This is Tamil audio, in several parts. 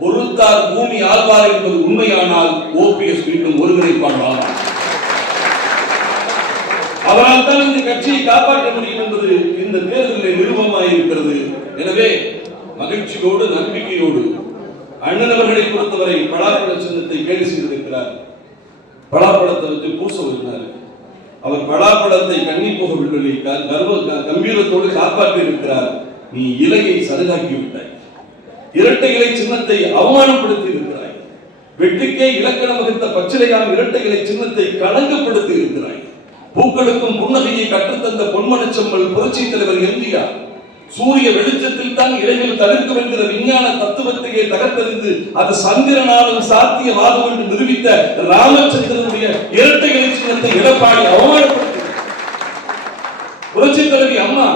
பொறுத்தார் பூமி ஆழ்வார் என்பது உண்மையானால் ஓபிஎஸ் மீண்டும் ஒருங்கிணைப்பாளர். அவரால் தான் இந்த கட்சியை காப்பாற்ற முடியும் என்பது இந்த தேர்தலில் நிரூபமாக இருக்கிறது. எனவே மகிழ்ச்சியோடு நம்பிக்கையோடு அண்ணன் அவர்களை பொறுத்தவரை பலாப்பழ சின்னத்தை கேலி செய்திருக்கிறார். பலாப்பழத்தை வச்சு பூச வருகிறார். அவர் பலாப்பழத்தை கண்ணி போக விடவில்லை, கம்பீரத்தோடு காப்பாற்றி இருக்கிறார். நீ இலையை சருகாக்கி விட்டாய், இரட்டை இலை சின்னத்தை அவமானப்படுத்தி இருக்கிறாய், வெற்றிக்கே இலக்கணம் வகுத்த பச்சிலையாம் இரட்டை இலை சின்னத்தை களங்கப்படுத்தி இருக்கிறாய். பூக்களுக்கும் புன்னகையை கற்றுத்தந்த பொன்மனச்செம்மல் புரட்சி தலைவர் எம்ஜிஆர் சூரிய வெளிச்சத்தில் தான் இலைகள் தவிர்க்கும் என்கிற விஞ்ஞான தத்துவத்தையே தகர்த்தெறிந்து அது சந்திரனாலும் சாத்தியமாகும் என்று நிரூபித்த ராமச்சந்திரனுடைய இரட்டை இலை சின்னத்தை எடப்பாடி அவமானப்படுத்தினார். புரட்சி தலைவி அம்மா,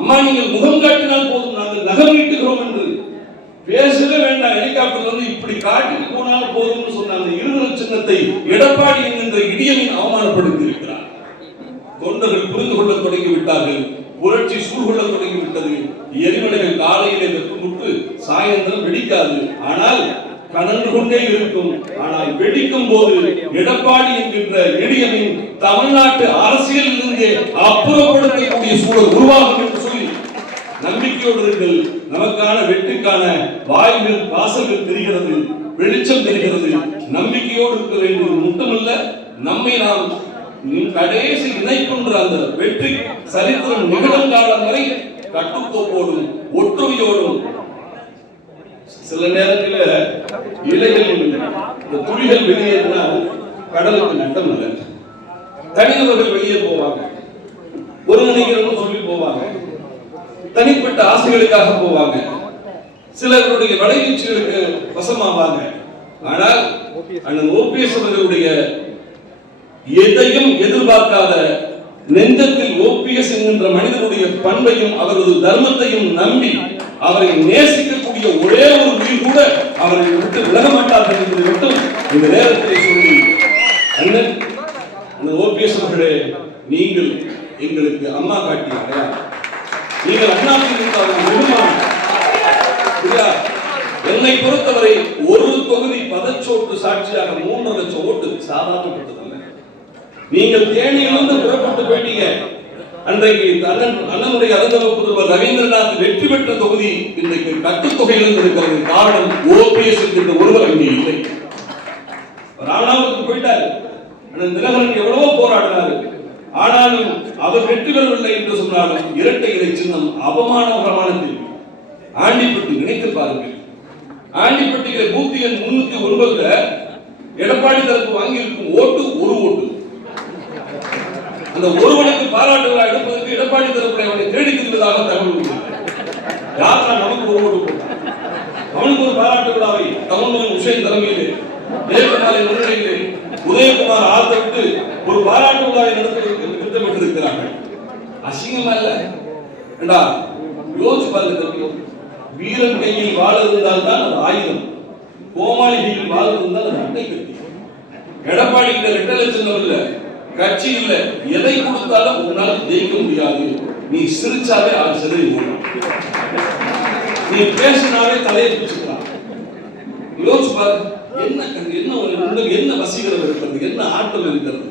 அம்மா நீங்கள் முகம் காட்டினால் போதும், நாங்கள் நகம் நீட்டுகிறோம் என்று பேசவே வேண்டாம், ஹெலிகாப்டர்ல வந்து இப்படி காட்டிட்டு போனாலும் போதும்னு சொன்ன அந்த இருவரு சின்னத்தை எடப்பாடி என்கின்ற இடியமின் அவமானப்படுத்தி இருக்கிறார். தொண்டர்கள் புரிந்து கொள்ள தொடங்கிவிட்டார்கள். புரட்சி சூழ்கொள்ள தொடங்கிவிட்டது. எரிமலைகள் காலையிலே வெப்பமுட்டு சாயந்தரம் வெடிக்காது, ஆனால் கனந்து கொண்டே இருக்கும். ஆனால் வெடிக்கும் போது எடப்பாடி என்கின்ற இடியமின் தமிழ்நாட்டு அரசியலில் இருந்தே அப்புறப்படுத்தக்கூடிய சூழல் உருவாகும் என்று சொல்லி நம்பிக்கையோடு இருங்கள். நமக்கான வெற்றிக்கான வாய்கள் வாசல்கள் தெரிகிறது, வெளிச்சம் தெரிகிறது. நம்பிக்கையோடு இருக்க வேண்டியது மட்டுமல்ல, நம்மை நாம் கடைசி இணைக்கின்ற அந்த வெற்றி சரித்திரம் நிகழ்காலம் வரை கட்டுக்கோப்போடும் ஒற்றுமையோடும். சில நேரத்தில் இலைகள் துளிகள் வெளியேறினால் கடலுக்கு நட்டம் இல்லை. தனிநபர்கள் வெளியே போவாங்க, ஒருங்கிணைக்கிறவங்க சொல்லி போவாங்க, தனிப்பட்ட ஆசைகளுக்காக போவாங்க, சிலருடைய வலைவீச்சுகளுக்கு வசமாவாங்க. ஆனால் அண்ணன் ஓபிஎஸ் அவர்களுடைய எதையும் எதிர்பார்க்காத நெஞ்சத்தில் ஓபிஎஸ் என்கின்ற மனிதனுடைய பண்பையும் அவரது தர்மத்தையும் நம்பி அவரை நேசிக்கக்கூடிய ஒரே ஒரு உயிர் கூட அவரை விட்டு விலக மாட்டார்கள் என்பதை மட்டும் இந்த நேரத்தில் சொல்லி, அண்ணன் ஓபிஎஸ் அவர்களே, நீங்கள் எங்களுக்கு அம்மா காட்டிய அடையாளம். நீங்கள் என்னை பொறுத்தவரை ஒரு தொகுதி பதச்சோட்டு சாட்சியாக 3.5 லட்சம் ஓட்டு சாதாரணப்பட்டதல்ல. நீங்கள் தேனியிலிருந்து புறப்பட்டு போயிட்டீங்க. அன்றைக்கு அண்ணனுடைய அருந்தவ புதல்வர் ரவீந்திரநாத் வெற்றி பெற்ற தொகுதி இன்றைக்கு கட்டுத்தொகையிலிருந்து இருக்கிறது. காரணம் ஓபிஎஸ் என்கின்ற ஒருவர் அங்கே இல்லை. ராமநாதபுரத்துக்கு போயிட்டார். அண்ணன் தினகரன் எவ்வளவோ போராடினார். ஆனாலும் அவர் வெற்றி பெறவில்லை என்று சொன்னாலும் இரட்டை இலை சின்னம் அவமானகரமான தீர்வு. ஆண்டிப்பட்டி நினைத்து பாருங்கள், ஆண்டிப்பட்டியில பூத் எண் 309 எடப்பாடி தரப்பு வாங்கியிருக்கும் ஓட்டு ஒரு ஓட்டு. அந்த ஒருவனுக்கு பாராட்டு விழா எடுப்பதற்கு எடப்பாடி தரப்புடைய அவனை தேடி திரிவதாக தகவல். யாரா நமக்கு ஒரு ஓட்டு போட்டான், அவனுக்கு ஒரு பாராட்டு விழாவை கவர்னர் உசேன் தலைமையிலே ஜெயக்குமாரின் முன்னிலையிலே உதயகுமார் ஆதரவிட்டு ஒரு பாராட்டு விழாவை நடத்துவதற்கு திட்டமிட்டிருக்கிறார்கள். அசிங்கமா இல்ல? யோசிச்சு பாருங்க தம்பி, வீரன் கையில் வாழ இருந்தால் தான் அது ஆயுதம், கோமாளி கையில் வாழ இருந்தால் அது அட்டை கட்டி. எடப்பாடி கிட்ட 2 லட்சம் இல்ல, கட்சி இல்ல, எதை கொடுத்தாலும் உன்னால ஜெயிக்க முடியாது. நீ சிரிச்சாலே அது சரி, நீ பேசினாலே தலையை பிடிச்சுக்கலாம். யோசிச்சு பாருங்க, என்ன வசீகரம் இருக்கிறது, என்ன ஆற்றல் இருக்கிறது.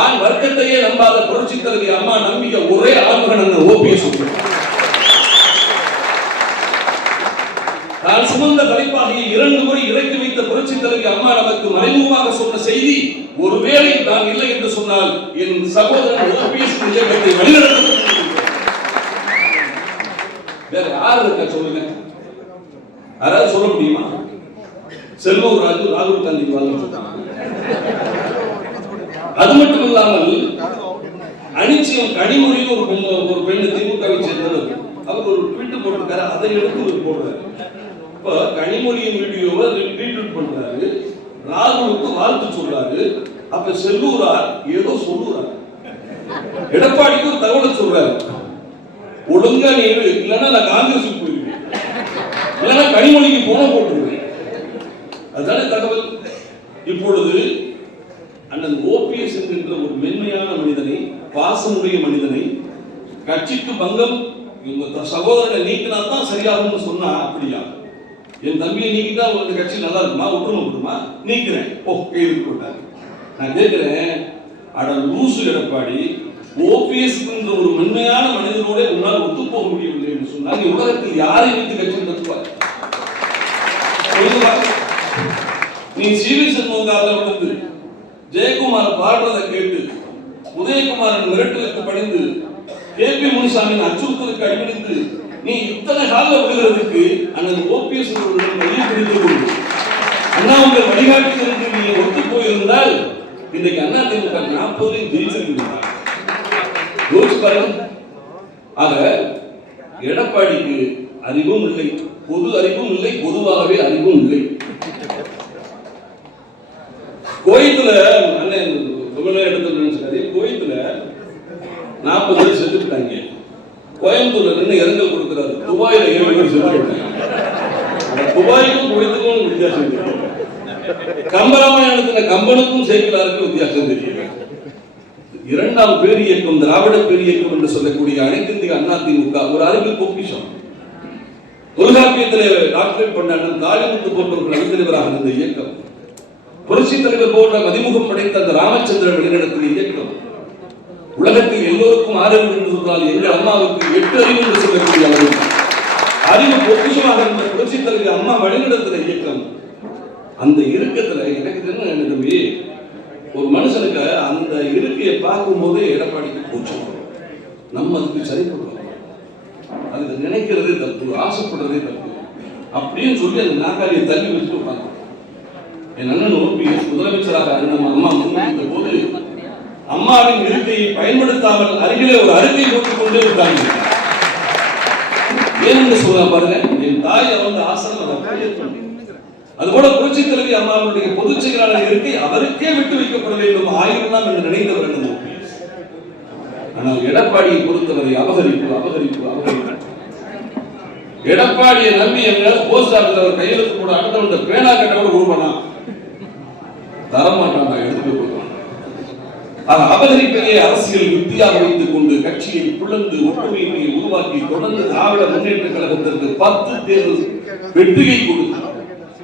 ஆண் வர்க்கத்தையே நம்பாத புரட்சி தலைவி அம்மா நம்பிய ஒரே ஆண்மகன் ஓபிஎஸ். நான் சுமந்த தலைப்பாகையை 2 முறை இறக்கி வைத்த புரட்சி தலைவி அம்மா நமக்கு மறைமுகமாக சொன்ன செய்தி, ஒருவேளை நான் இல்லை என்று சொன்னால் என் சகோதரன் ஓபிஎஸ் இயக்கத்தை வழிநடத்த வேற யார் இருக்க சொல்லுங்க? யாராவது சொல்ல முடியுமா? செல்வம் ராஜு ராகுல் காந்தி வாழ்ந்தாங்க. அது மட்டும் இல்லாமல் அனிச்சயம் கனிமொழியில் ஒரு பெண்ணு திமுகவை சேர்ந்தவர், அவர் ஒரு ட்வீட் போட்டிருக்காரு, அதை எடுத்து ஒரு போடுறாரு. இப்ப கனிமொழியின் வீடியோவை ரீட்வீட் பண்றாரு, ராகுலுக்கு வாழ்த்து சொல்றாரு. அப்ப செல்லூரார் ஏதோ சொல்லுறாரு, எடப்பாடிக்கு ஒரு தகவலை சொல்றாரு, ஒழுங்கா நீ இல்லைன்னா நான் காங்கிரஸுக்கு போயிருவேன், இல்லைன்னா கனிமொழிக்கு போன போட்டுருவேன். அதுதானே தகவல். இப்பொழுது அண்ணன் ஓபிஎஸ் என்கின்ற ஒரு மென்மையான மனிதனை, பாசமுடைய மனிதனை, கட்சிக்கு பங்கம் சகோதரனை நீக்கினா தான் சரியாகும்னு சொன்னா அப்படியா? என் தம்பியை நீக்கிட்டா உங்க கட்சி நல்லா இருக்குமா, ஒற்றுமை கொடுமா, நீக்கிறேன் ஓ கைது போட்டாங்க. நான் கேட்கிறேன், அட லூசு எடப்பாடி, ஓபிஎஸ் என்ற ஒரு மென்மையான மனிதனோட உன்னால் ஒத்து போக முடியவில்லை என்று சொன்னால் நீ உலகத்தில் யாரை வைத்து கட்சி நடத்துவார்? நீ சிவி சண்முகத்தால விழுந்து ஜெயக்குமார் பாடுறதை கேட்டு உதயகுமாரின் மிரட்டலுக்கு பணிந்து கேபி முனிசாமியின் அச்சுறுத்தலுக்கு அடிபணிந்து நீ இத்தனை கால விழுகிறதுக்கு அண்ணன் ஓபிஎஸ் வழியை பிடித்துக் கொண்டு அண்ணா உங்கள் வழிகாட்டுதலுக்கு நீ ஒத்து போயிருந்தால் இன்றைக்கு அண்ணா திமுக 40 ஜெயிச்சிருக்கிறார். யோசிச்சு பாருங்க. ஆக எடப்பாடிக்கு அறிவும் இல்லை, பொது அறிவும் இல்லை, பொதுவாகவே அறிவும் இல்லை. கோயத்துல கோயத்துல 40 பேர் செத்துட்டாங்க. கோயம்புத்தூர்ல நின்று இரங்கல் கொடுக்கிறாரு. துபாயில 7 பேர் செத்துட்டாங்க. துபாய்க்கும் குவைத்துக்கும் வித்தியாசம் இருக்கு. கம்பராமாயணத்துல கம்பனுக்கும் சேர்க்கிறாருக்கும் வித்தியாசம் தெரியும். இரண்டாம் பேர் இயக்கம், திராவிட பேர் இயக்கம் என்று சொல்லக்கூடிய அனைத்து இந்திய அண்ணா திமுக ஒரு அறிவியல் பொக்கிஷம். தொல்காப்பியத்திலே டாக்டரேட் பண்ண அண்ணன் காளிமுத்து போன்றவர்கள் அணித்தலைவராக இருந்த இயக்கம், புரட்சி தலைவர் போன்ற மதிமுகம் படைத்த அந்த ராமச்சந்திரன் வழிநடத்திய இயக்கம், உலகத்தில் எல்லோருக்கும் அறிவு என்று சொன்னால் எங்கள் அம்மாவுக்கு 8 அறிவு என்று சொல்லக்கூடிய அறிவு பொக்கிஷமாக இருந்த புரட்சி தலைவர் அம்மா வழிநடத்தின இயக்கம். அந்த இறுக்கத்துல எனக்கு தெரிஞ்ச தம்பி, ஒரு மனுஷனுக்கு அந்த இருக்கையை பார்க்கும் போதே எடப்பாடிக்கு கூச்சம், நம்ம அதுக்கு சரிப்படுறோம், அதுக்கு நினைக்கிறதே தப்பு, ஆசைப்படுறதே தப்பு அப்படின்னு சொல்லி அந்த நாற்காலியை தள்ளி வச்சுட்டு உட்காந்து என் அண்ணன் ஓபிஎஸ் முதலமைச்சராக அம்மா முன்வைத்த போது அம்மாவின் இருக்கையை பயன்படுத்தாமல் அருகிலே ஒரு அறிக்கை போட்டுக் கொண்டே இருக்காங்க. ஏன்னு சொல்ல பாருங்க, என் தாய் வந்து ஆசனம் அதுபோல புரட்சி தலைவி அம்மாவுடைய பொதுச் செயலாளர் இருக்கை அவருக்கே விட்டு வைக்கப்பட வேண்டும் ஆயிரம் என்று நினைத்தவர் ஓபிஎஸ். ஆனால் எடப்பாடியை பொறுத்தவரை அபகரிப்பு அபகரிப்பு அபகரிப்பு. எடப்பாடியை நம்பி போஸ்ட் ஆஃபீஸ் அவர் கையெழுத்து கூட அடுத்த பேனா கட்ட கூட கொடுப்பானா, தரமாட்டான், எடுத்துட்டு போடுவான். அபகரிப்பையே அரசியல் யுக்தியாக வைத்துக் கொண்டு கட்சியை பிளந்து ஒற்றுமையை உருவாக்கி தொடர்ந்து திராவிட முன்னேற்ற கழகத்திற்கு 10 தேர்தல் வெற்றியை கொடுத்தார்.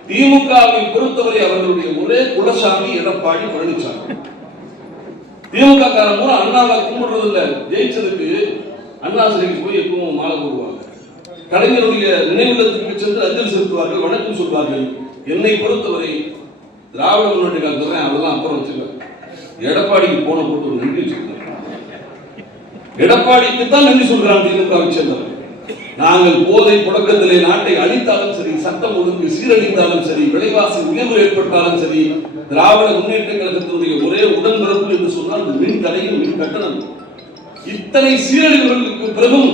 திமுகவை பொறுத்தவரை அவர்களுடைய ஒரே குலசாமி எடப்பாடி பழனிசாமி. திமுக காரன் மூலம் அண்ணாவை கும்பிடுறது இல்ல, ஜெயிச்சதுக்கு அண்ணா சிலைக்கு போய் எப்பவும் மாலை போடுவாங்க, கலைஞருடைய நினைவுலகத்திற்கு சென்று அஞ்சலி செலுத்துவார்கள், வணக்கம் சொல்வார்கள். என்னை பொறுத்தவரை திராவிட முன்னேற்ற கழகத்தில் அதெல்லாம் அப்புறம் வச்சுக்க, எடப்பாடிக்கு போன போட்டு ஒரு நன்றி சொல்றாங்க. எடப்பாடிக்கு தான் நன்றி சொல்றாங்க திமுகவை சேர்ந்தவர். நாங்கள் போதை புழக்கத்திலே நாட்டை அழித்தாலும் சரி, சட்டம் ஒழுங்கு சீரழித்தாலும் சரி, விலைவாசி உயர்வு ஏற்பட்டாலும் சரி, திராவிட முன்னேற்ற கழகத்தினுடைய ஒரே உடன்பிறப்பு என்று சொன்னால் மின் தடையும் மின் கட்டணம். இத்தனை சீரழிவுகளுக்கு பிறகும்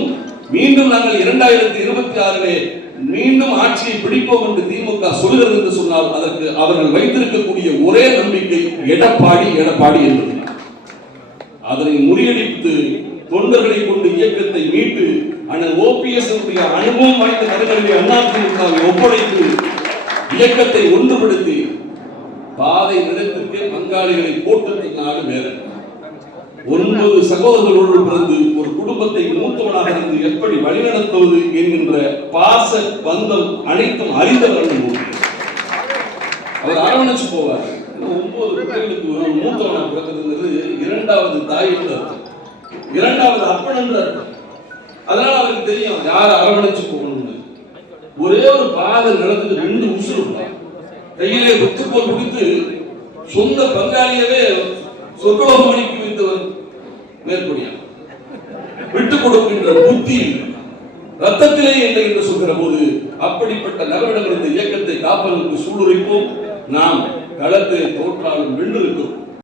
மீண்டும் நாங்கள் 2026 மீண்டும் ஆட்சியை பிடிப்போம் என்று திமுக சொல்கிறது என்று சொன்னால் அதற்கு அவர்கள் வைத்திருக்கக்கூடிய ஒரே நம்பிக்கை எடப்பாடி எடப்பாடி என்பது. அதனை முறியடித்து தொண்டர்களை கொண்டு இயக்கத்தை மீட்டு அண்ணன் ஓபிஎஸ் அனுபவம் வாய்ந்த கருங்களை அதிமுகவை ஒப்படைத்து இயக்கத்தை ஒன்றுபடுத்தி பாதை நிலத்திற்கே பங்காளிகளை போட்டதினால வேற 9 சகோதரர்களோடு பிறந்து ஒரு குடும்பத்தை மூத்தவனாக இருந்து எப்படி வழிநடத்துவது என்கின்ற பாச பந்தம் அனைத்தும் அறிந்தவர் அவர் அரவணைச்சு போவார். 9 பிள்ளைகளுக்கு ஒரு மூத்தவனாக பிறக்கிறது 2வது தாய் என்று அர்த்தம், 2வது அப்பன் என்று அர்த்தம். அதனால அவருக்கு தெரியும் யார் அரவணைச்சு போகணும்னு. ஒரே ஒரு பாத நிலத்துக்கு 2 உசுறு கையிலே புத்துப்போல் குடித்து சொந்த பங்காளியவே சொர்க்கலோகம் அனுப்பி வைத்தவர் மேற்படியா. விட்டுக் கொடுக்கின்ற புத்தி ரத்தத்திலே இல்லை என்று சொல்கிற போது அப்படிப்பட்ட நபரிடம் இந்த இயக்கத்தை காப்பதற்கு சூளுரைப்போம். நாம் களத்திலே தோற்றாலும் வென்றிருக்கிறோம்.